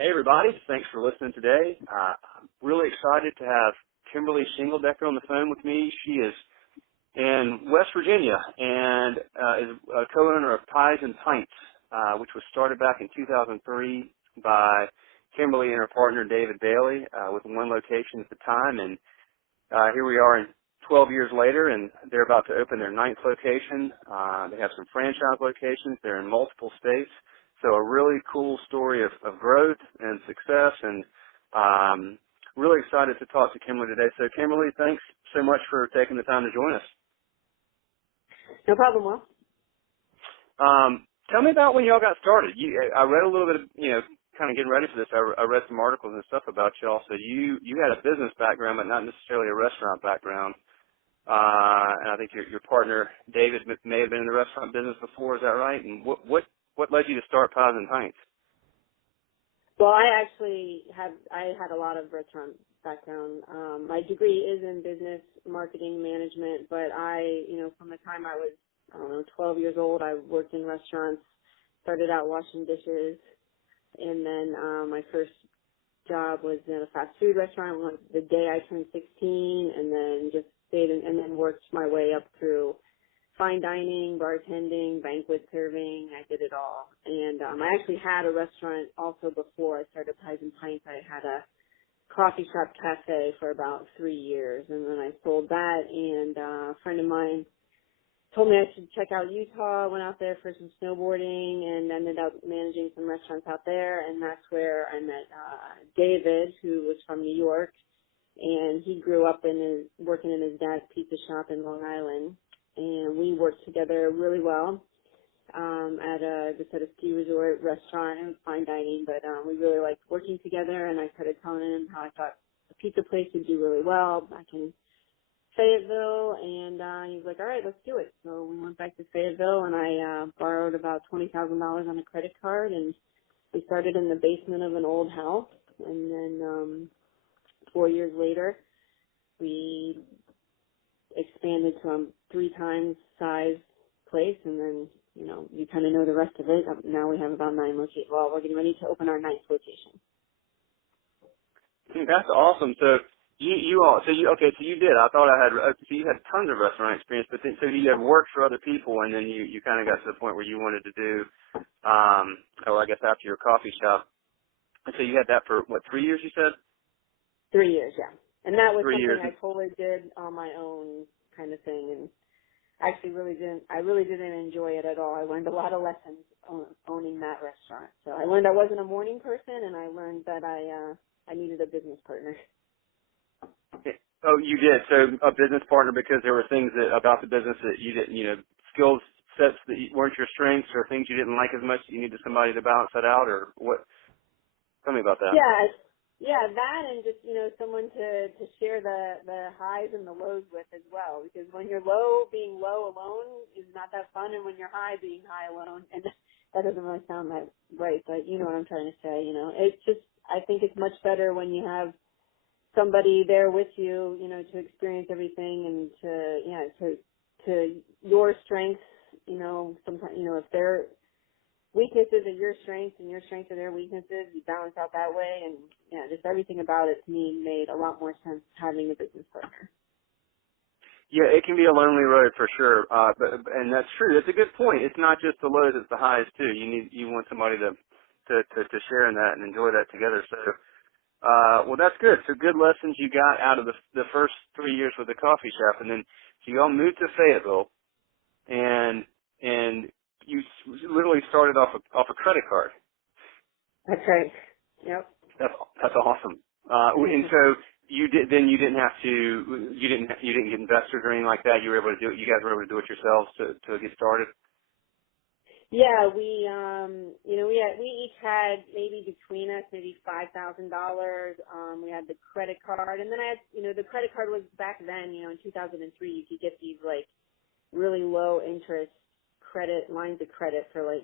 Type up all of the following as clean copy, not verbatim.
Hey, everybody. Thanks for listening today. I'm really excited to have Kimberly Shingledecker on the phone with me. She is in West Virginia and is a co-owner of Pies Pints, which was started back in 2003 by Kimberly and her partner, David Bailey, with one location at the time. And here we are 12 years later, and they're about to open their 9th location. They have some franchise locations. They're in multiple states. So a really cool story of growth and success, and really excited to talk to Kimberly today. So Kimberly, thanks so much for taking the time to join us. No problem, Will. Tell me about when y'all got started. I read a little bit of, kind of getting ready for this. I read some articles and stuff about y'all. So you had a business background, but not necessarily a restaurant background. And I think your partner, David, may have been in the restaurant business before. Is that right? And what led you to start Pies Pints? Well, I had a lot of restaurant background. My degree is in business marketing management, but from the time I was, 12 years old, I worked in restaurants, started out washing dishes, and then my first job was in a fast food restaurant the day I turned 16, and then just stayed and then worked my way up through fine dining, bartending, banquet serving. I did it all. And I actually had a restaurant also before I started Pies Pints. I had a coffee shop cafe for about 3 years, and then I sold that, and a friend of mine told me I should check out Utah. I went out there for some snowboarding and ended up managing some restaurants out there, and that's where I met David, who was from New York, and he grew up working in his dad's pizza shop in Long Island. And we worked together really well at a ski resort restaurant. It was fine dining, but we really liked working together. And I started telling him how I thought the pizza place would do really well back in Fayetteville. And he was like, all right, let's do it. So we went back to Fayetteville, and I borrowed about $20,000 on a credit card. And we started in the basement of an old house. And then 4 years later, we expanded to a 3 times size place, and then, you kind of know the rest of it. Now we have about 9 locations. Well, we're getting ready to open our 9th location. That's awesome. So you did. I thought so you had tons of restaurant experience, but then, so you had worked for other people, and then you kind of got to the point where you wanted to do, I guess after your coffee shop. And so you had that for, 3 years you said? 3 years, yeah. And that was 3 something years. I totally did on my own kind of thing, and actually I really didn't enjoy it at all. I learned a lot of lessons owning that restaurant. So I learned I wasn't a morning person, and I learned that I needed a business partner. Oh, you did. So a business partner, because there were things about the business that you didn't, skills sets that weren't your strengths, or things you didn't like as much that you needed somebody to balance that out, or what? Tell me about that. Yeah, that, and just, someone to share the highs and the lows with as well. Because when you're low, being low alone is not that fun, and when you're high, being high alone, and that doesn't really sound that right, but you know what I'm trying to say, It's just, I think it's much better when you have somebody there with you, to experience everything, and to your strengths, sometimes, if they're weaknesses are your strengths and your strengths are their weaknesses, you balance out that way, and just everything about it to me made a lot more sense having a business partner. Yeah, it can be a lonely road for sure, and that's true. That's a good point. It's not just the lows; it's the highs too. You want somebody to share in that and enjoy that together. So, well, that's good. So, good lessons you got out of the first 3 years with the coffee shop, and then so you all moved to Fayetteville, and you literally started off a credit card. That's right. Yep. That's awesome. And so you didn't get investors or anything like that. You were able to do it. You guys were able to do it yourselves to get started. Yeah, we each had maybe between us maybe $5,000. We had the credit card, and then I had, the credit card was back then, in 2003, you could get these like really low interest lines of credit for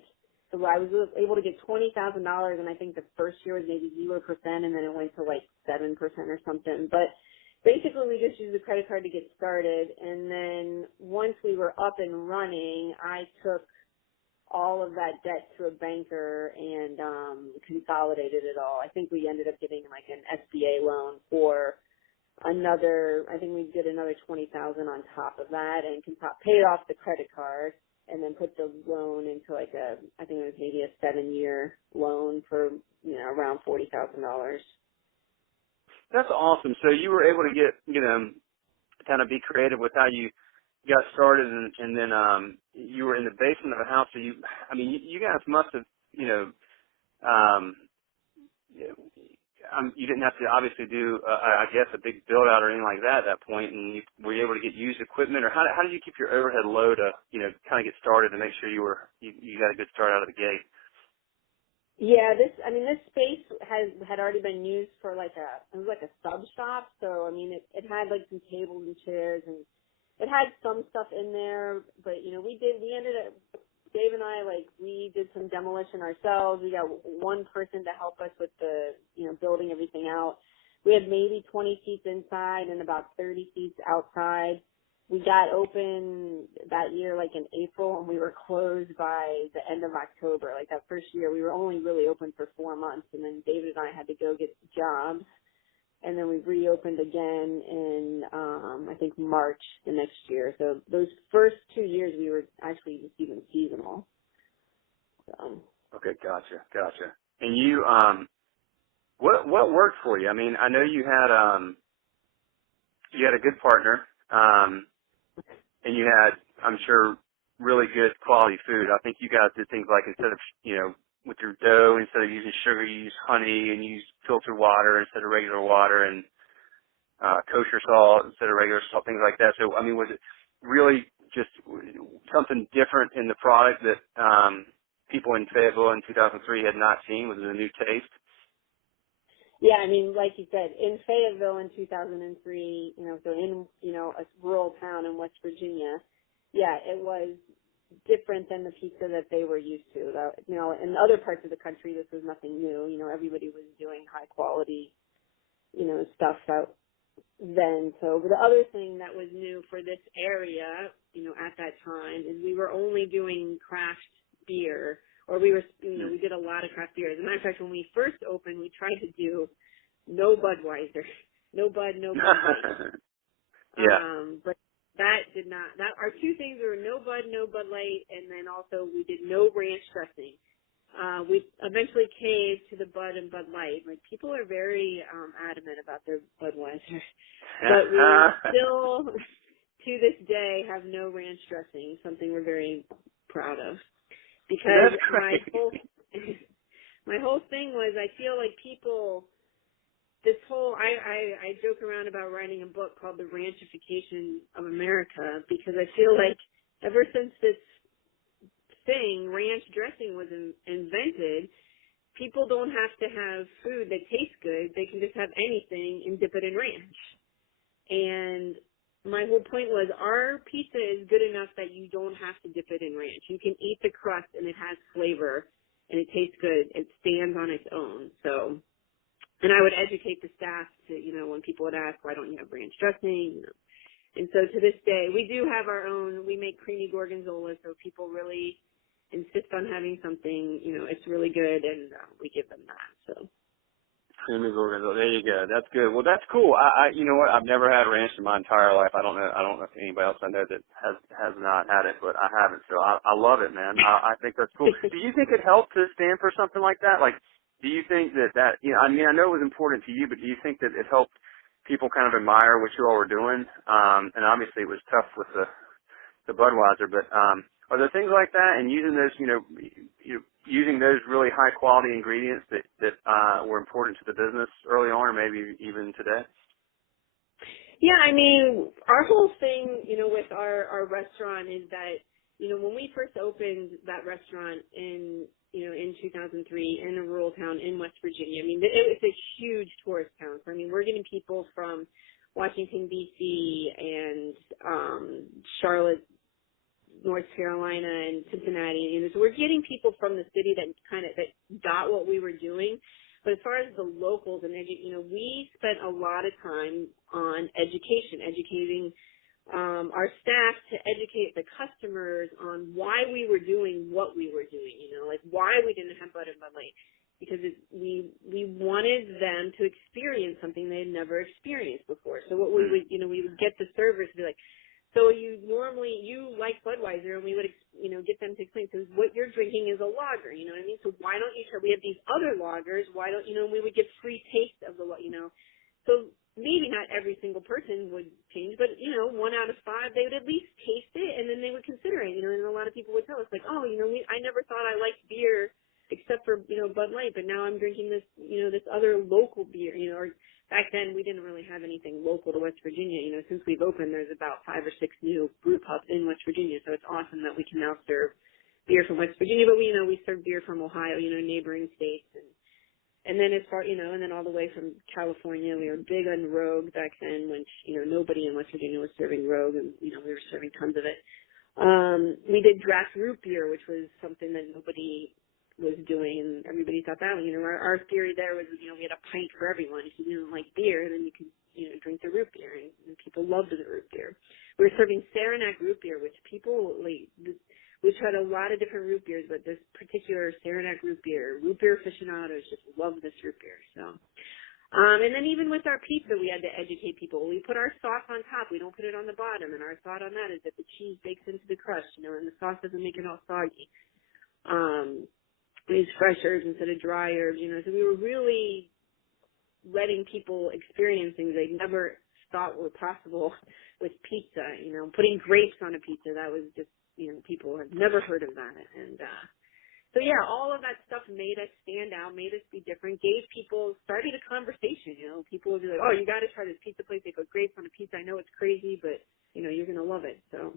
so I was able to get $20,000, and I think the first year was maybe 0%, and then it went to 7% or something. But basically, we just used the credit card to get started, and then once we were up and running, I took all of that debt to a banker and consolidated it all. I think we ended up getting like an SBA loan for another, I think we did another $20,000 on top of that and paid off the credit card and then put the loan into like I think it was maybe a 7-year loan for, around $40,000. That's awesome. So you were able to get, kind of be creative with how you got started, and then you were in the basement of a house. So you guys must have, you didn't have to obviously do, I guess, a big build out or anything like that at that point, and you were able to get used equipment, or how did you keep your overhead low to, kind of get started to make sure you got a good start out of the gate? Yeah, this space had already been used for it was like a sub shop. So, it had like some tables and chairs and it had some stuff in there, but, we ended up, Dave and I, we did some demolition ourselves. We got one person to help us with the, building everything out. We had maybe 20 seats inside and about 30 seats outside. We got open that year, in April, and we were closed by the end of October. That first year, we were only really open for 4 months, and then David and I had to go get jobs, and then we reopened again in, I think, March the next year. So those first 2 years, we were actually just even seasonal. So. Okay, gotcha. And you, what worked for you? I know you had a good partner, and you had, I'm sure, really good quality food. I think you guys did things like instead of, with your dough, instead of using sugar, you use honey and you use filtered water instead of regular water, and kosher salt instead of regular salt, things like that. So, was it really just something different in the product that people in Fayetteville in 2003 had not seen? Was it a new taste? Yeah, like you said, in Fayetteville in 2003, so in, a rural town in West Virginia, yeah, it was different than the pizza that they were used to. In other parts of the country, this was nothing new. Everybody was doing high quality, stuff out then. So the other thing that was new for this area, at that time is we were only doing craft beer. Or we were, we did a lot of craft beers. As a matter of fact, when we first opened, we tried to do no Budweiser, no Bud, no Bud Light. Yeah. But that did not, our two things were no Bud, no Bud Light, and then also we did no ranch dressing. We eventually caved to the Bud and Bud Light. People are very adamant about their Budweiser. But we still, to this day, have no ranch dressing, something we're very proud of. Because my whole thing was, I feel like people, I joke around about writing a book called The Ranchification of America, because I feel like ever since this thing, ranch dressing, was invented, people don't have to have food that tastes good. They can just have anything and dip it in ranch. And my whole point was our pizza is good enough that you don't have to dip it in ranch. You can eat the crust and it has flavor and it tastes good. It stands on its own. So, and I would educate the staff to, when people would ask, why don't you have ranch dressing? And so to this day, we do have our own, we make creamy gorgonzola, so people really insist on having something, it's really good, and we give them that, so. Creamy gorgonzola. There you go. That's good. Well, that's cool. You know what? I've never had ranch in my entire life. I don't know if anybody else I know that has not had it, but I haven't. So I love it, man. I think that's cool. Do you think it helped to stand for something like that? Do you think that I know it was important to you, but do you think that it helped people kind of admire what you all were doing? And obviously it was tough with the Budweiser, but are there things like that, and using those, using those really high quality ingredients that were important to the business early on, or maybe even today? Yeah, our whole thing, with our restaurant is that, when we first opened that restaurant in 2003 in a rural town in West Virginia, it was a huge tourist town. So, we're getting people from Washington, D.C. and Charlotte, North Carolina, and Cincinnati. So we're getting people from the city that got what we were doing. But as far as the locals and we spent a lot of time on educating our staff to educate the customers on why we were doing what we were doing, like why we didn't have Bud and Bud Light. Because we wanted them to experience something they had never experienced before. So what we would, we would get the servers to be like, so you like Budweiser, and we would, get them to explain, so what you're drinking is a lager, you know what I mean? So why don't you try, we have these other lagers, why don't, and we would get free taste of the, so maybe not every single person would change, but, 1 out of 5, they would at least taste it, and then they would consider it, and a lot of people would tell us, like, oh, I never thought I liked beer except for, Bud Light, but now I'm drinking this, this other local beer, or back then we didn't really have anything local to West Virginia. Since we've opened, there's about 5 or 6 new brew pubs in West Virginia, so it's awesome that we can now serve beer from West Virginia, but we serve beer from Ohio, neighboring states, and then as far, and then all the way from California. We were big on Rogue back then, which, nobody in West Virginia was serving Rogue, and, we were serving tons of it. We did draft root beer, which was something that nobody was doing, and everybody thought that, our theory there was, we had a pint for everyone. If you didn't like beer, then you could, drink the root beer, and people loved the root beer. We were serving Saranac root beer, which people, we tried a lot of different root beers, but this particular Saranac root beer aficionados just love this root beer, so. And then even with our pizza, we had to educate people. We put our sauce on top. We don't put it on the bottom, and our thought on that is that the cheese bakes into the crust, and the sauce doesn't make it all soggy. We use fresh herbs instead of dry herbs, so we were really letting people experience things they never thought were possible with pizza, putting grapes on a pizza. That was just, people had never heard of that. And, so yeah, all of that stuff made us stand out, made us be different, started a conversation, people would be like, oh, you got to try this pizza place. They put grapes on a pizza. I know it's crazy, but, you're going to love it. So.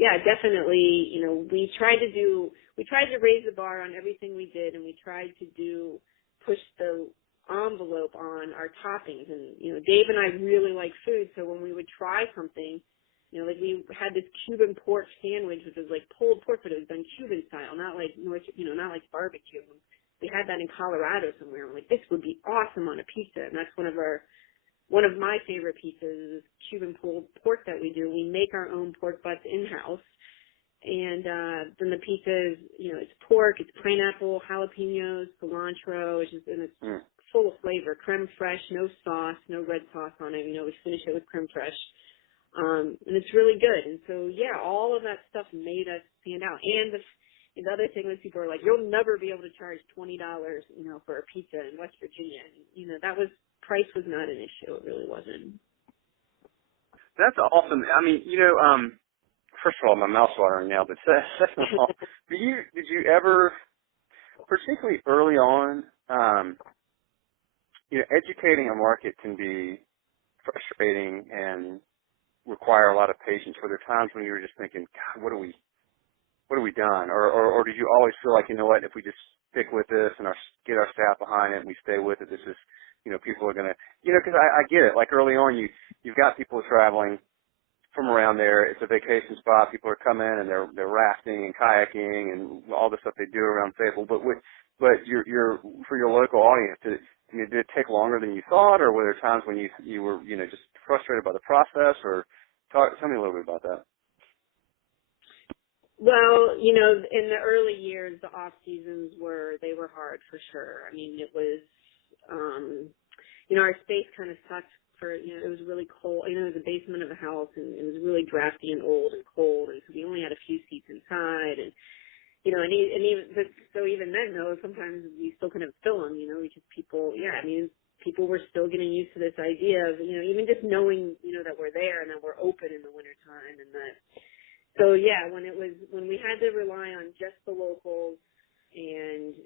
Yeah, definitely, we tried to raise the bar on everything we did, and we tried to push the envelope on our toppings. And, Dave and I really like food, so when we would try something, we had this Cuban pork sandwich, which was like pulled pork, but it was done Cuban style, not like not like barbecue. We had that in Colorado somewhere. I'm like, this would be awesome on a pizza, and that's one of my favorite pizzas is Cuban pulled pork that we do. We make our own pork butts in-house. And then the pizza is, it's pork, it's pineapple, jalapenos, cilantro, and it's full of flavor. Creme fraiche, no sauce, no red sauce on it. We finish it with creme fraiche. And it's really good. And so, yeah, all of that stuff made us stand out. And the other thing was people are like, you'll never be able to charge $20, for a pizza in West Virginia. And, price was not an issue. It really wasn't. That's awesome. I mean, first of all, my mouth's watering now, but second of all, did you ever, particularly early on, educating a market can be frustrating and require a lot of patience. Were there times when you were just thinking, God, what have we done? Or did you always feel like, what, if we just stick with this and get our staff behind it and we stay with it, this is, people are going to, because I get it. Like early on, you've got people traveling from around there. It's a vacation spot. People are coming and they're rafting and kayaking and all the stuff they do around Fayetteville. But you're for your local audience, did it take longer than you thought, or were there times when you were, just frustrated by the process? Or tell me a little bit about that. Well, in the early years, the off seasons were hard for sure. I mean, it was, our space kind of sucked for, it was really cold. It was the basement of a house, and it was really drafty and old and cold, and so we only had a few seats inside, and, so even then, though, sometimes we still couldn't fill them, because people were still getting used to this idea of, even just knowing, that we're there and that we're open in the wintertime, and that, so yeah, when we had to rely on just the locals, and,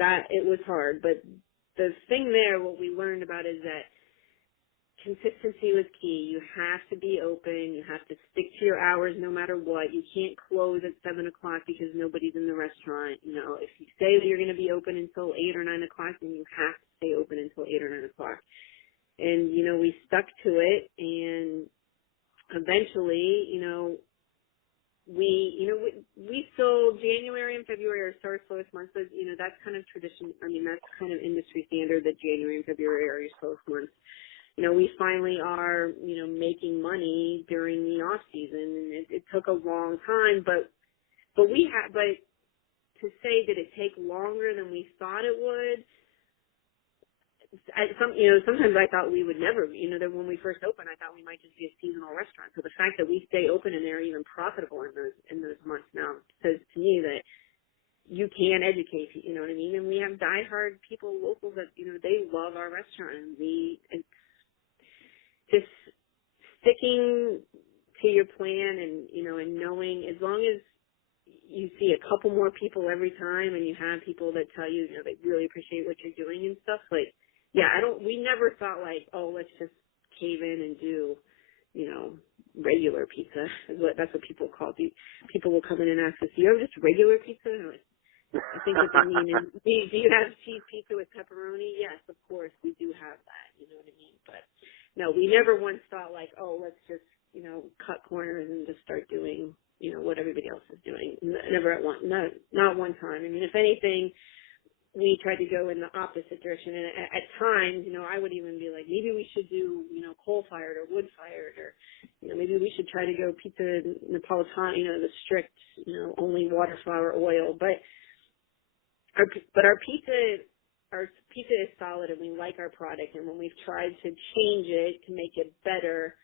that it was hard, but the thing there, what we learned about is that consistency was key. You have to be open. You have to stick to your hours no matter what. You can't close at 7 o'clock because nobody's in the restaurant. If you say that you're going to be open until 8 or 9 o'clock, then you have to stay open until 8 or 9 o'clock. And, we stuck to it, and eventually, we still, January and February are our slowest months, but, that's kind of tradition. I mean, that's kind of industry standard that January and February are your slowest months. we finally are, making money during the off season, and it took a long time, but to say that it take longer than we thought it would, sometimes I thought we would never, that when we first opened, I thought we might just be a seasonal restaurant. So the fact that we stay open and they're even profitable in those months now says to me that you can educate, you know what I mean? And we have diehard people, locals that, they love our restaurant, and it's just sticking to your plan and, and knowing, as long as you see a couple more people every time and you have people that tell you, they really appreciate what you're doing and stuff, like, yeah, we never thought like, oh, let's just cave in and do, regular pizza. That's what people call it. People will come in and ask us, do you have just regular pizza? And I think what they mean is, do you have cheese pizza with pepperoni? Yes, of course, we do have that. You know what I mean? But no, we never once thought like, oh, let's just, cut corners and just start doing, what everybody else is doing. Never at one, not one time. I mean, if anything, we tried to go in the opposite direction. And at times, I would even be like, maybe we should do, coal-fired or wood-fired, or, maybe we should try to go pizza Napolitano, the strict, only water, flour, oil. But our pizza is solid, and we like our product. And when we've tried to change it to make it better,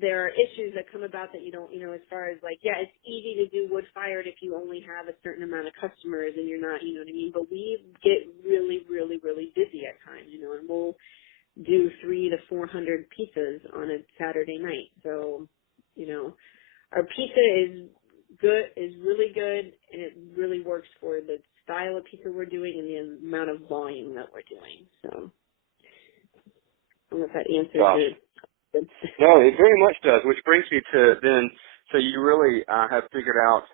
there are issues that come about that you don't, as far as like, yeah, it's easy to do wood fired if you only have a certain amount of customers and you're not, you know what I mean? But we get really, really, really busy at times, and we'll do 300 to 400 pizzas on a Saturday night. So, our pizza is really good, and it really works for the style of pizza we're doing and the amount of volume that we're doing. So, I don't know if that answers it. No, it very much does, which brings me to then, so you really have figured out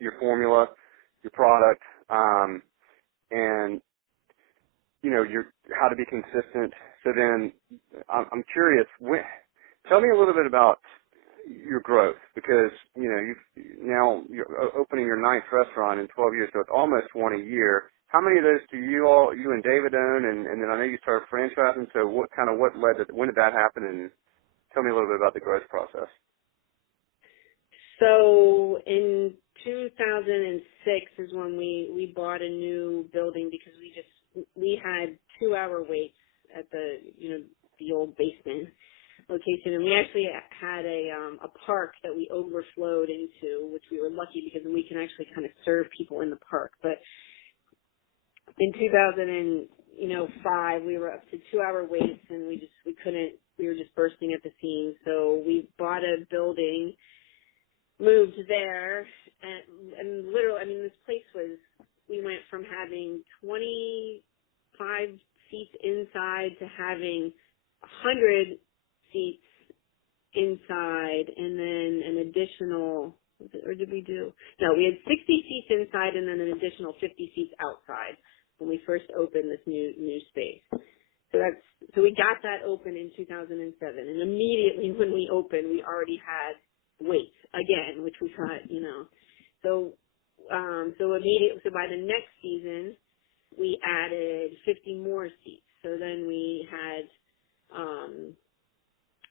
your formula, your product, and, your how to be consistent. So then I'm curious, tell me a little bit about your growth, because, you're opening your 9th restaurant in 12 years, so it's almost one a year. How many of those do you and David own? And then I know you started franchising, so what led to, when did that happen? And tell me a little bit about the growth process. So in 2006 is when we bought a new building, because we had 2-hour waits at the old basement location, and we actually had a park that we overflowed into, which we were lucky because we can actually kind of serve people in the park. But in 2005, we were up to 2-hour waits, and we were just bursting at the seams. So we bought a building, moved there, and literally, this place we went from having 25 seats inside to having 100 seats inside, and then an additional, or did we do? No, we had 60 seats inside and then an additional 50 seats outside when we first opened this new space. So we got that open in 2007, and immediately when we opened, we already had waits again, which we thought, So by the next season, we added 50 more seats. So then we had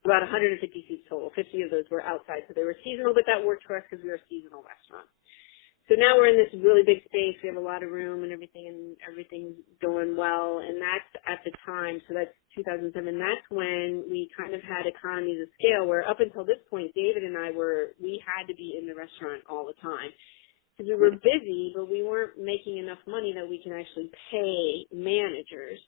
about 150 seats total. 50 of those were outside, so they were seasonal, but that worked for us because we were a seasonal restaurant. So now we're in this really big space. We have a lot of room and everything's going well. And that's at the time, so that's 2007. That's when we kind of had economies of scale, where up until this point, David and I we had to be in the restaurant all the time. Because we were busy, but we weren't making enough money that we can actually pay managers.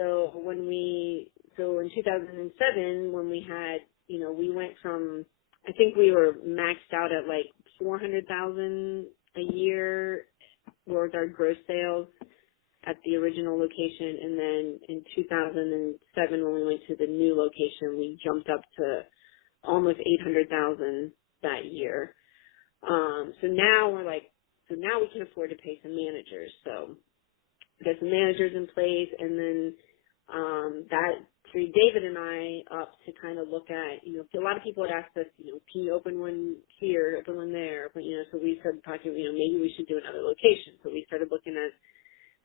So in 2007, when we had, we went from, I think we were maxed out at like $400,000 a year was our gross sales at the original location, and then in 2007, when we went to the new location, we jumped up to almost $800,000 that year. So now we can afford to pay some managers. So we got some managers in place, and then that freed David and I up to kind of look at, a lot of people had asked us, can you open one here, open one there, but so we started talking, maybe we should do another location. So we started looking at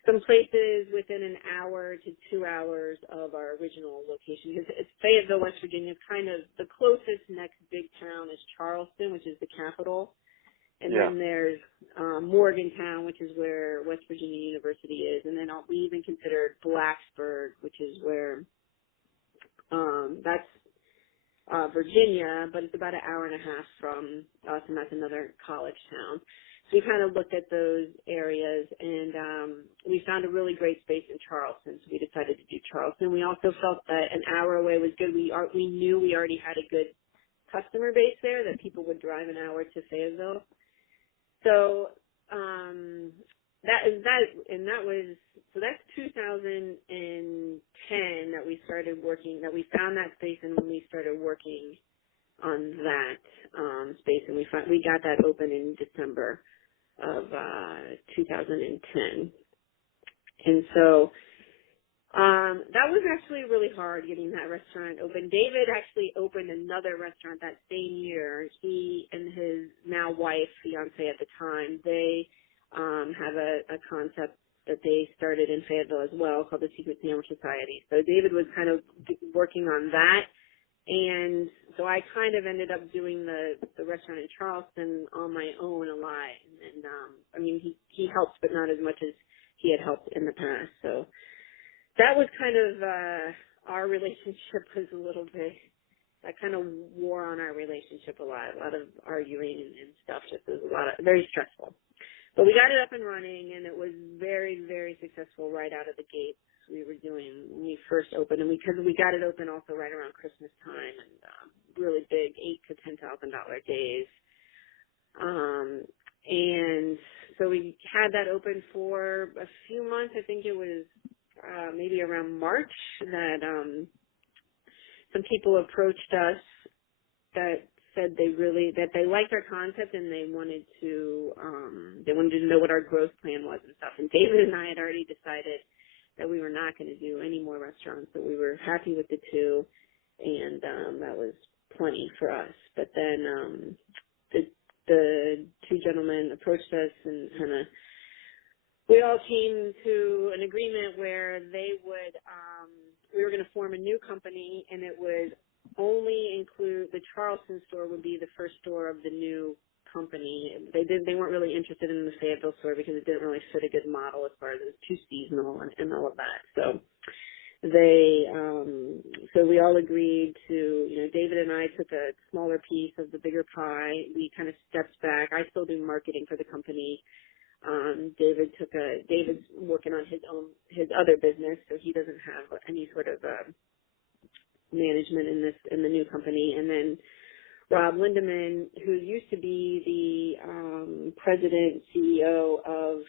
some places within an hour to 2 hours of our original location. Because it's Fayetteville, West Virginia. It's kind of the closest next big town is Charleston, which is the capital. And Yeah. then there's Morgantown, which is where West Virginia University is. And then we even considered Blacksburg, which is where that's Virginia, but it's about an hour and a half from us, and that's another college town. So we kind of looked at those areas, and we found a really great space in Charleston, so we decided to do Charleston. We also felt that an hour away was good. We knew we already had a good customer base there, that people would drive an hour to Fayetteville. So that's 2010 that we started working, that we found that space, and when we started working on that space, and we got that open in December of 2010. And so that was actually really hard, getting that restaurant open. David actually opened another restaurant that same year. He and his now wife, fiance at the time, they have a concept that they started in Fayetteville as well called the Secret Sandwich Society. So David was kind of working on that. And so I kind of ended up doing the restaurant in Charleston on my own a lot. And I mean, he helped, but not as much as he had helped in the past. So that was kind of our relationship was a little bit, that kind of wore on our relationship a lot of arguing and stuff. Just was very stressful. But we got it up and running, and it was very, very successful right out of the gates. We were doing when we first opened, and because we got it open also right around Christmas time, and really big $8,000 to $10,000 days. And so we had that open for a few months. I think it was maybe around March that some people approached us that said that they liked our concept, and they wanted to know what our growth plan was and stuff. And David and I had already decided that we were not going to do any more restaurants, that we were happy with the two, and that was plenty for us. But then the two gentlemen approached us, and kind of we all came to an agreement where they would we were going to form a new company, and it would only include the Charleston store would be the first store of the new company. They weren't really interested in the Fayetteville store because it didn't really fit a good model as far as it was too seasonal and all of that. So so we all agreed to, David and I took a smaller piece of the bigger pie. We kind of stepped back. I still do marketing for the company. David's working on his other business, so he doesn't have any sort of management in the new company. And then Rob Lindeman, who used to be the president, CEO of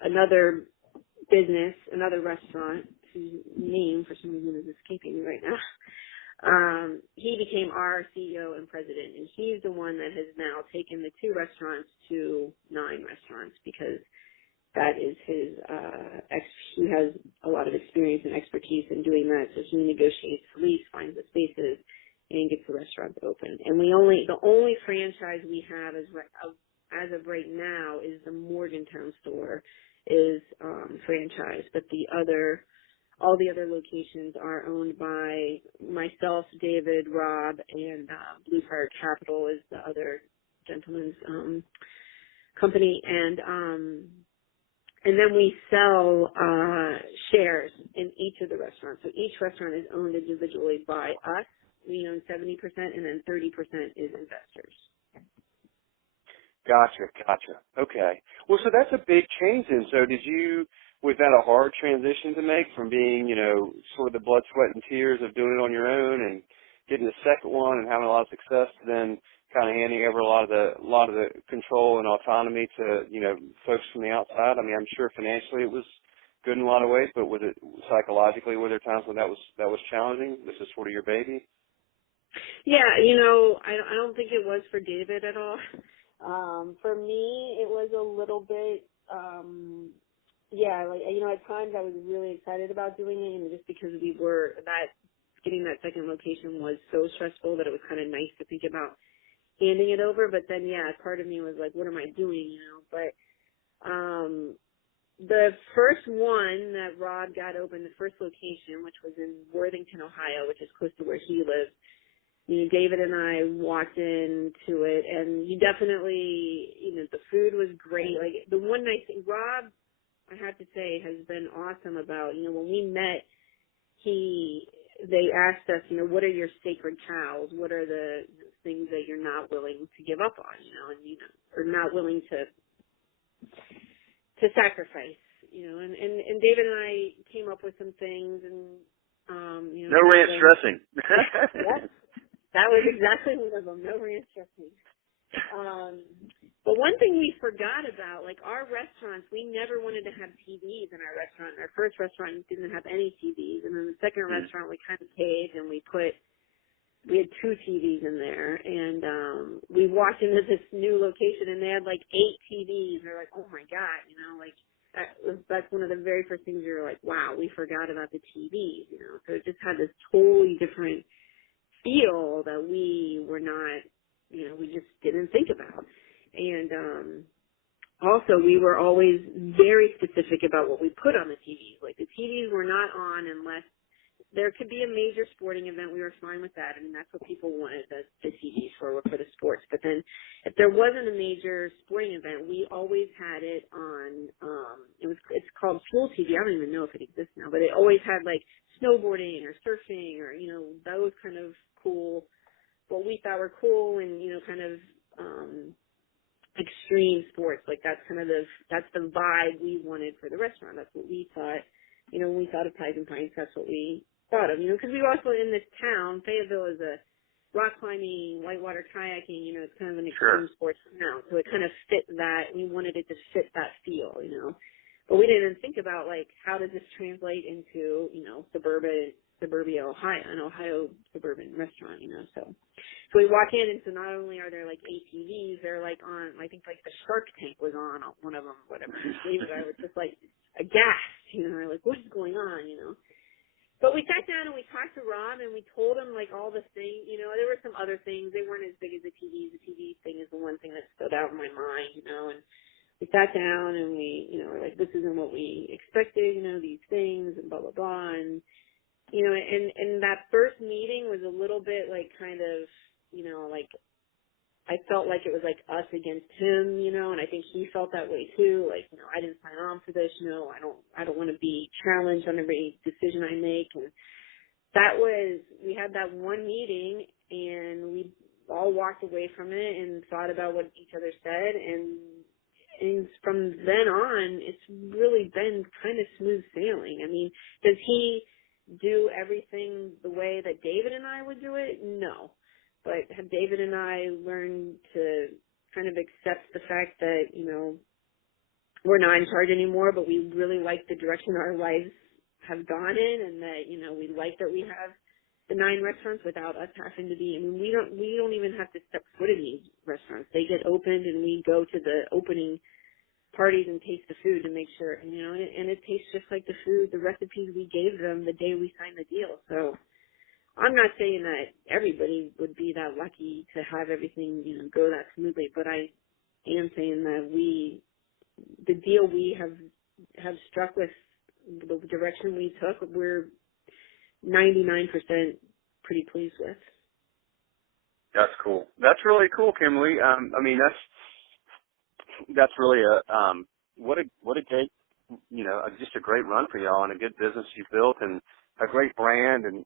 another business, another restaurant, whose name for some reason is escaping me right now. He became our CEO and president, and he's the one that has now taken the 2 restaurants to 9 restaurants, because that is his, he has a lot of experience and expertise in doing that. So he negotiates the lease, finds the spaces, and gets the restaurants open. And the only franchise we have as of right now is the Morgantown store is franchise, but all the other locations are owned by myself, David, Rob, and Blue Fire Capital is the other gentleman's company. And then we sell shares in each of the restaurants. So each restaurant is owned individually by us. We own 70%, and then 30% is investors. Gotcha. Okay. Well, so that's a big change then. So was that a hard transition to make from being, sort of the blood, sweat, and tears of doing it on your own and getting the second one and having a lot of success to then kind of handing over a lot of the control and autonomy to, folks from the outside? I mean, I'm sure financially it was good in a lot of ways, but was it psychologically, were there times when that was challenging? This is sort of your baby? Yeah, I don't think it was for David at all. For me, it was a little bit, at times I was really excited about doing it, and just because getting that second location was so stressful that it was kind of nice to think about handing it over. But then, part of me was like, what am I doing, But the first one that Rob got open, the first location, which was in Worthington, Ohio, which is close to where he lives, you know, David and I walked into it, and you definitely, you know, the food was great. Like, the one nice thing, Rob, I have to say, has been awesome about, you know, when we met, they asked us, you know, what are your sacred cows? What are the things that you're not willing to give up on, you know, and, you know, or not willing to sacrifice, you know, and David and I came up with some things, and, you know. No ranch dressing. Yes, that was exactly one of them, no ranch dressing. But one thing we forgot about, like our restaurants, we never wanted to have TVs in our restaurant. Our first restaurant didn't have any TVs, and then the second restaurant we kind of caved and we had 2 TVs in there, and we walked into this new location and they had like 8 TVs. We're like, oh my God, you know, like that's one of the very first things we were like, wow, we forgot about the TVs, you know. So it just had this totally different feel that we were not, you know, we just didn't think about. And also we were always very specific about what we put on the TVs. Like the TVs were not on unless there could be a major sporting event. We were fine with that. I mean, that's what people wanted the TVs for, were for the sports. But then if there wasn't a major sporting event, we always had it on, it's called Fuel TV. I don't even know if it exists now, but it always had like snowboarding or surfing or, you know, those kind of cool, what we thought were cool and, you know, kind of, extreme sports. Like that's the vibe we wanted for the restaurant. That's what we thought, you know, when we thought of Pies and Pints, that's what we thought of, you know, because we were also in this town. Fayetteville is a rock climbing, whitewater kayaking, you know, it's kind of an extreme sports town. So it kind of fit that. We wanted it to fit that feel, you know. But we didn't think about, like, how does this translate into, you know, suburbia Ohio, an Ohio suburban restaurant, you know. So we walk in, and so not only are there, like, ATVs, they're, like, on, I think, like, the Shark Tank was on one of them, whatever. David and I were just, like, aghast, you know, like, what is going on, you know. But we sat down and we talked to Rob and we told him like all the things, you know, there were some other things. They weren't as big as the TVs. The TV thing is the one thing that stood out in my mind, you know, and we sat down and we, you know, were like, this isn't what we expected, you know, these things and blah, blah, blah. And, you know, and that first meeting was a little bit like kind of, you know, like I felt like it was like us against him, you know, and I think he felt that way too. Like, you know, I didn't sign on for this. No, I don't want to be challenged on every decision I make. And we had that one meeting and we all walked away from it and thought about what each other said. And from then on, it's really been kind of smooth sailing. I mean, does he do everything the way that David and I would do it? No. But have David and I learned to kind of accept the fact that, you know, we're not in charge anymore, but we really like the direction our lives have gone in and that, you know, we like that we have the 9 restaurants without us having to be, I mean, we don't even have to step foot in these restaurants. They get opened and we go to the opening parties and taste the food to make sure, you know, and it tastes just like the food, the recipes we gave them the day we signed the deal. So I'm not saying that everybody would be that lucky to have everything, you know, go that smoothly, but I am saying that the deal we have struck with, the direction we took, we're 99% pretty pleased with. That's cool. That's really cool, Kimberly. I mean, that's really what a great, you know, just a great run for y'all and a good business you built and a great brand and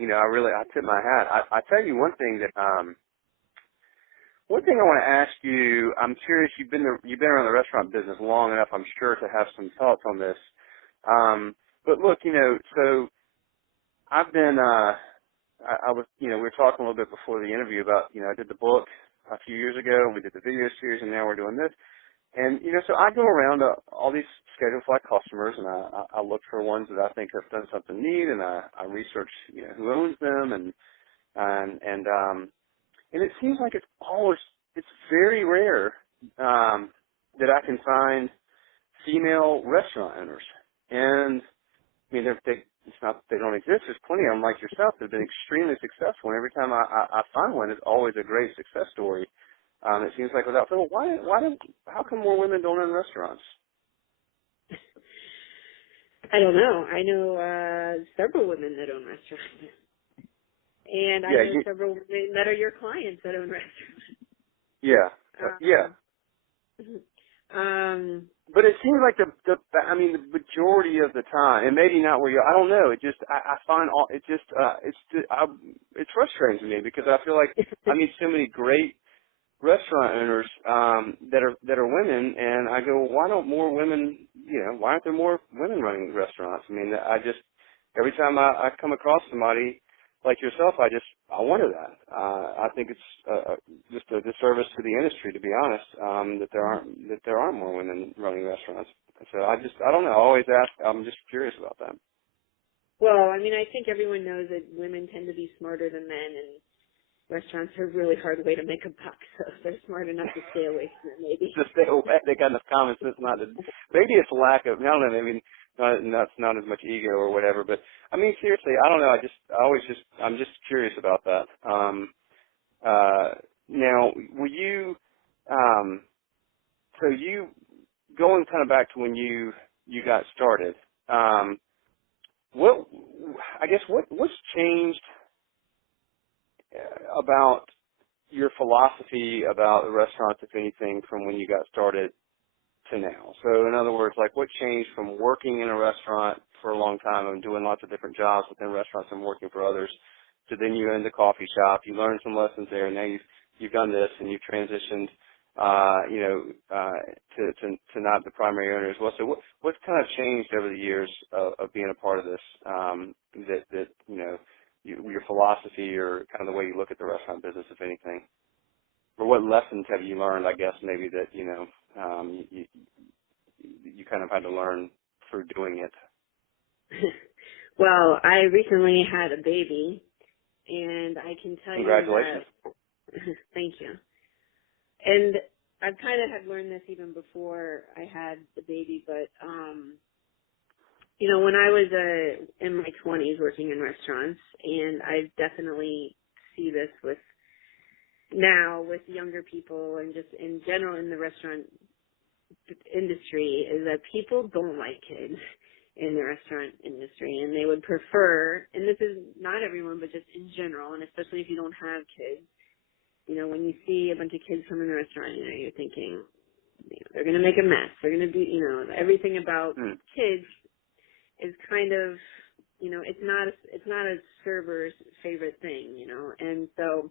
you know, I tip my hat. I tell you one thing I want to ask you. I'm curious. You've been around the restaurant business long enough, I'm sure, to have some thoughts on this. But look, you know, so I've been. I was, you know, we were talking a little bit before the interview about, you know, I did the book a few years ago, and we did the video series, and now we're doing this. And, you know, so I go around to all these schedule flight customers, and I look for ones that I think have done something neat, and I research, you know, who owns them, and it seems like it's very rare that I can find female restaurant owners. And I mean, it's not that they don't exist. There's plenty of them like yourself that have been extremely successful, and every time I find one, it's always a great success story. It seems like without Phil, how come more women don't own restaurants? I don't know. I know several women that own restaurants, and I Yeah, know several women that are your clients that own restaurants. yeah, yeah. But it seems like the majority of the time, and maybe not where you. I don't know. It just I find it's frustrating to me because I feel like I meet so many great restaurant owners that are women, and I go, why don't more women? Why aren't there more women running restaurants? I mean, every time I come across somebody like yourself, I wonder that. I think it's just a disservice to the industry, to be honest, that there aren't more women running restaurants. So I don't know. I always ask. I'm just curious about that. Well, I mean, I think everyone knows that women tend to be smarter than men, and restaurants are a really hard way to make a buck, so if they're smart enough to stay away from it, maybe. To stay away, they got enough common sense not to. Maybe it's lack of. I don't know. Maybe not as much ego or whatever. But I mean, seriously, I don't know. I'm just curious about that. Now, were you? So you going kind of back to when you got started. What's changed about your philosophy about the restaurants, if anything, from when you got started to now? So in other words, like what changed from working in a restaurant for a long time and doing lots of different jobs within restaurants and working for others to then you in the coffee shop, you learned some lessons there, and now you've done this and you've transitioned to not the primary owner as well. So what's kind of changed over the years of being a part of this, that your philosophy or kind of the way you look at the restaurant business, if anything? Or what lessons have you learned, I guess, maybe that, you kind of had to learn through doing it? Well, I recently had a baby, and I can tell you Congratulations. that, thank you. And I kind of had learned this even before I had the baby, but, when I was in my 20s working in restaurants, and I definitely see this with younger people and just in general in the restaurant industry, is that people don't like kids in the restaurant industry, and they would prefer, and this is not everyone, but just in general, and especially if you don't have kids, when you see a bunch of kids come in the restaurant, you're thinking, they're going to make a mess. They're going to be, everything about kids is kind of, it's not a server's favorite thing, and so,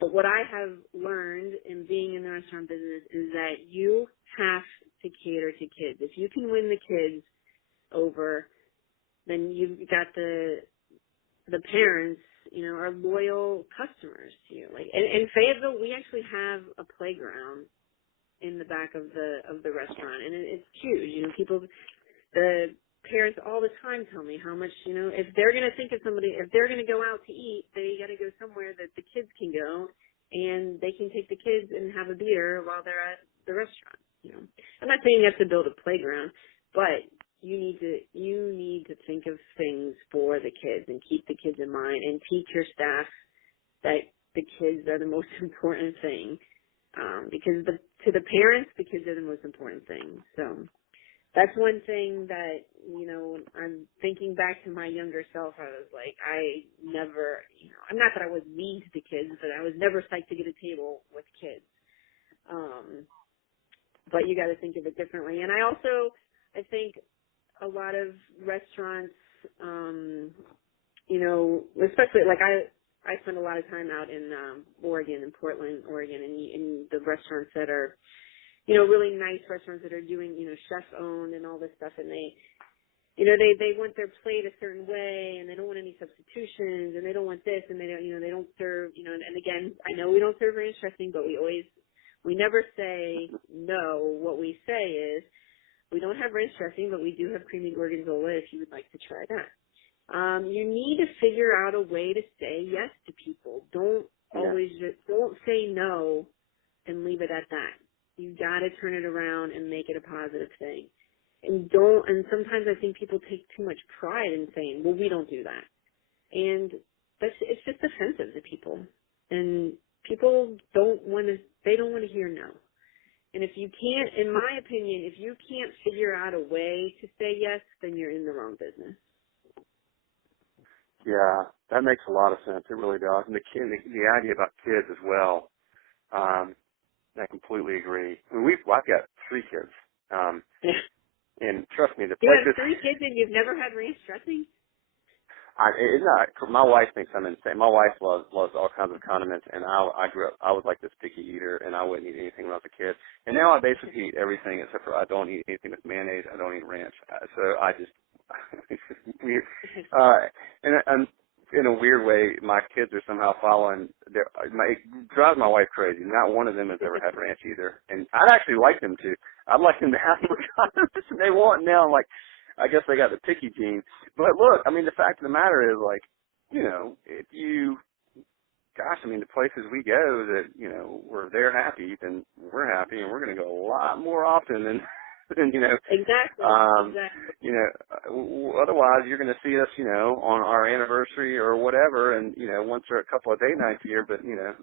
but what I have learned in being in the restaurant business is that you have to cater to kids. If you can win the kids over, then you've got the parents, are loyal customers to you. Like in Fayetteville, we actually have a playground in the back of the restaurant, and it's huge. The parents all the time tell me how much, if they're going to think of somebody, if they're going to go out to eat, they got to go somewhere that the kids can go, and they can take the kids and have a beer while they're at the restaurant. I'm not saying you have to build a playground, but you need to think of things for the kids and keep the kids in mind and teach your staff that the kids are the most important thing. Because to the parents, the kids are the most important thing. So that's one thing that, I'm thinking back to my younger self. I was like, I never, I'm not that I was mean to the kids, but I was never psyched to get a table with kids. But you got to think of it differently. And I think a lot of restaurants, especially like I spend a lot of time out in Oregon, in Portland, Oregon, and in the restaurants that are, really nice restaurants that are doing, chef owned and all this stuff, and they want their plate a certain way, and they don't want any substitutions, and they don't want this, and they don't serve, and again, I know we don't serve ranch dressing, but we never say no. What we say is, we don't have ranch dressing, but we do have creamy gorgonzola if you would like to try that. You need to figure out a way to say yes to people. Don't say no and leave it at that. You got to turn it around and make it a positive thing. And sometimes I think people take too much pride in saying, well, we don't do that. And it's just offensive to people. And people don't want to They don't want to hear no. And if you can't, in my opinion, if you can't figure out a way to say yes, then you're in the wrong business. Yeah, that makes a lot of sense. It really does. And the idea about kids as well, I completely agree. I mean, I've got 3 kids. And trust me, the You places... have 3 kids and you've never had ranch dressing? My wife thinks I'm insane. My wife loves all kinds of condiments, and I grew up, I was like this picky eater, and I wouldn't eat anything when I was a kid. And now I basically eat everything except for I don't eat anything with mayonnaise. I don't eat ranch. So I just, it's just weird. And in a weird way, my kids are somehow following it drives my wife crazy. Not one of them has ever had ranch either. And I'd actually like them to. I'd like them to have more condiments than they want. Now I'm like, I guess they got the picky gene. But look, I mean, the fact of the matter is, like, you know, if you, gosh, I mean, the places we go that, you know, where they're happy, then we're happy, and we're going to go a lot more often than you know. Exactly. You know, otherwise you're going to see us, you know, on our anniversary or whatever, and, you know, once or a couple of date nights a year, but, you know,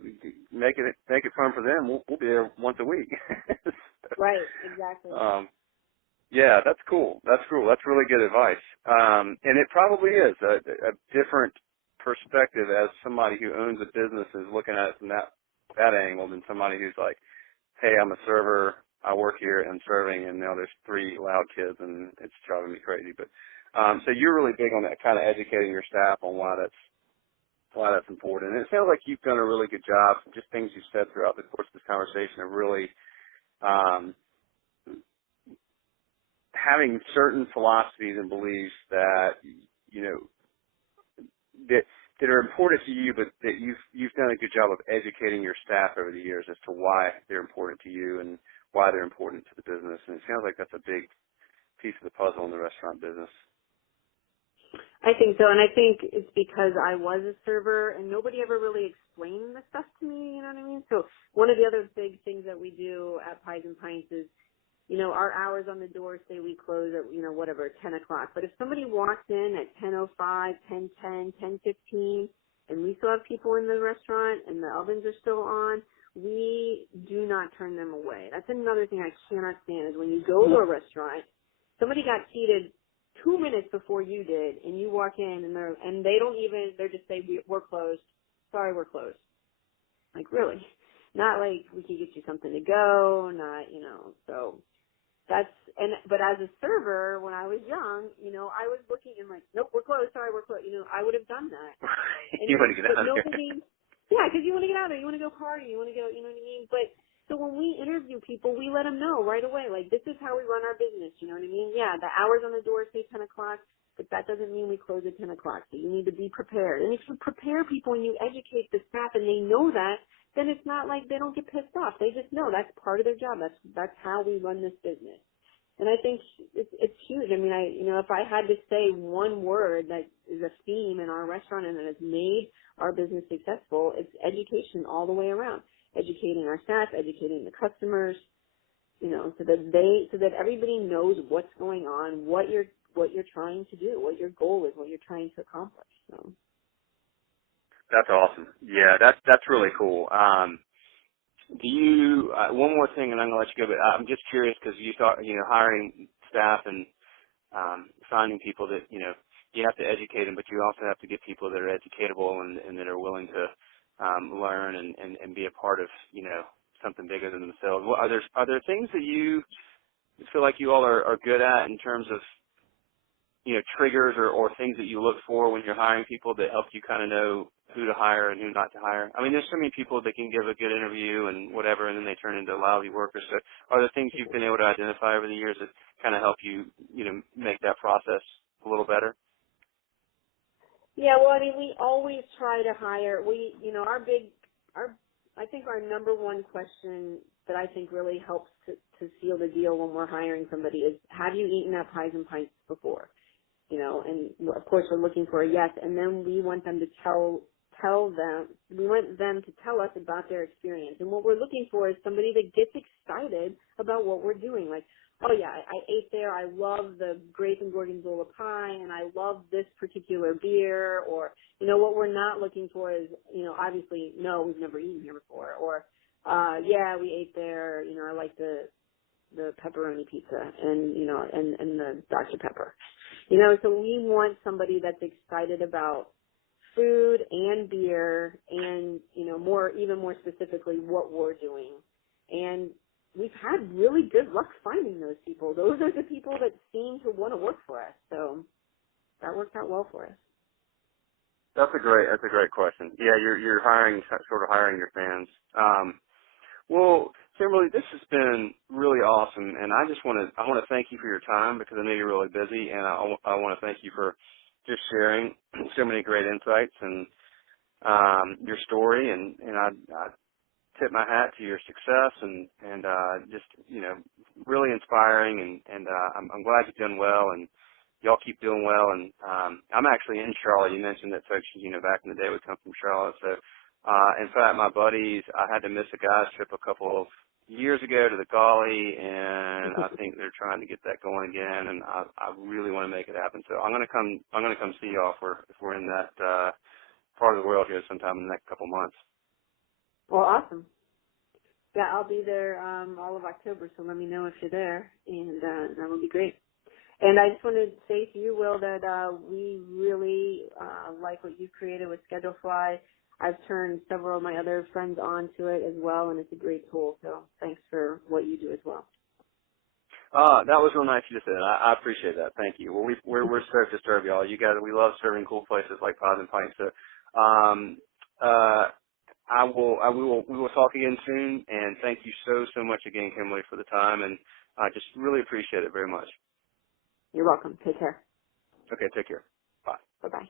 make it fun for them. We'll be there once a week. Right, exactly. Yeah, that's cool. That's cool. That's really good advice. And it probably is a different perspective as somebody who owns a business is looking at it from that angle than somebody who's like, hey, I'm a server, I work here and serving, and now there's 3 loud kids and it's driving me crazy. But so you're really big on that, kind of educating your staff on why that's important. And it sounds like you've done a really good job. Just things you've said throughout the course of this conversation have really having certain philosophies and beliefs that, you know, that are important to you, but that you've done a good job of educating your staff over the years as to why they're important to you and why they're important to the business. And it sounds like that's a big piece of the puzzle in the restaurant business. I think so, and I think it's because I was a server and nobody ever really explained the stuff to me, you know what I mean? So one of the other big things that we do at Pies and Pints is, you know, our hours on the door say we close at, you know, whatever, 10 o'clock. But if somebody walks in at 10:05, 10:10, 10:15, and we still have people in the restaurant and the ovens are still on, we do not turn them away. That's another thing I cannot stand is when you go to a restaurant, somebody got seated 2 minutes before you did, and you walk in and they don't even, they just say, we're closed. Sorry, we're closed. Like, really? Not like we could get you something to go, not, you know, so. But as a server, when I was young, you know, I was looking and like, nope, we're closed. Sorry, we're closed. You know, I would have done that. You want to get out of here. Yeah, because you want to get out of there. You want to go party. You want to go, you know what I mean? But so when we interview people, we let them know right away, like, this is how we run our business. You know what I mean? Yeah, the hours on the door say 10 o'clock, but that doesn't mean we close at 10 o'clock. So you need to be prepared. And if you prepare people and you educate the staff and they know that, then it's not like they don't get pissed off. They just know that's part of their job. That's how we run this business. And I think it's huge. I mean, if I had to say one word that is a theme in our restaurant and that has made our business successful, it's education all the way around. Educating our staff, educating the customers, you know, so that everybody knows what's going on, what you're trying to do, what your goal is, what you're trying to accomplish. So. That's awesome. Yeah, that's really cool. Do you, one more thing and I'm going to let you go, but I'm just curious because you thought, you know, hiring staff and finding people that, you know, you have to educate them, but you also have to get people that are educatable and that are willing to learn and be a part of, you know, something bigger than themselves. Well, are there things that you feel like you all are good at in terms of, you know, triggers or things that you look for when you're hiring people that help you kind of know who to hire and who not to hire? I mean, there's so many people that can give a good interview and whatever, and then they turn into lousy workers. So are there things you've been able to identify over the years that kind of help you, you know, make that process a little better? Yeah, well, I mean, we always try to hire. You know, I think our number one question that I think really helps to seal the deal when we're hiring somebody is, have you eaten at Pies and Pints before? You know, and of course we're looking for a yes, and then we want them to we want them to tell us about their experience. And what we're looking for is somebody that gets excited about what we're doing. Like, oh yeah, I ate there, I love the grape and gorgonzola pie, and I love this particular beer. Or, you know, what we're not looking for is, you know, obviously, no, we've never eaten here before, or Yeah, we ate there. You know, I like the pepperoni pizza and, you know, and the Dr. Pepper. You know, so we want somebody that's excited about food and beer and, you know, even more specifically what we're doing. And we've had really good luck finding those people. Those are the people that seem to want to work for us. So that worked out well for us. That's a great question. Yeah, you're sort of hiring your fans. Well, Kimberly, this has been really awesome, and I want to thank you for your time because I know you're really busy, and I want to thank you for just sharing so many great insights and your story, and I tip my hat to your success and just, you know, really inspiring, and I'm glad you've done well, and y'all keep doing well. And I'm actually in Charlotte. You mentioned that folks, you know, back in the day would come from Charlotte. So in fact, my buddies, I had to miss a guy's trip a couple of years ago to the Gully, and I think they're trying to get that going again, and I really want to make it happen. So I'm gonna come see y'all if we're in that part of the world here sometime in the next couple months. Well, awesome. Yeah, I'll be there all of October, so let me know if you're there, and that would be great. And I just wanted to say to you, Will, that we really like what you've created with ScheduleFly. I've turned several of my other friends onto it as well, and it's a great tool. So thanks for what you do as well. That was real nice of you to say that. I appreciate that. Thank you. Well, we're stoked to serve y'all. You guys, we love serving cool places like Pies Pints. So, we will talk again soon. And thank you so much again, Kimberly, for the time. And I just really appreciate it very much. You're welcome. Take care. Okay, take care. Bye. Bye-bye.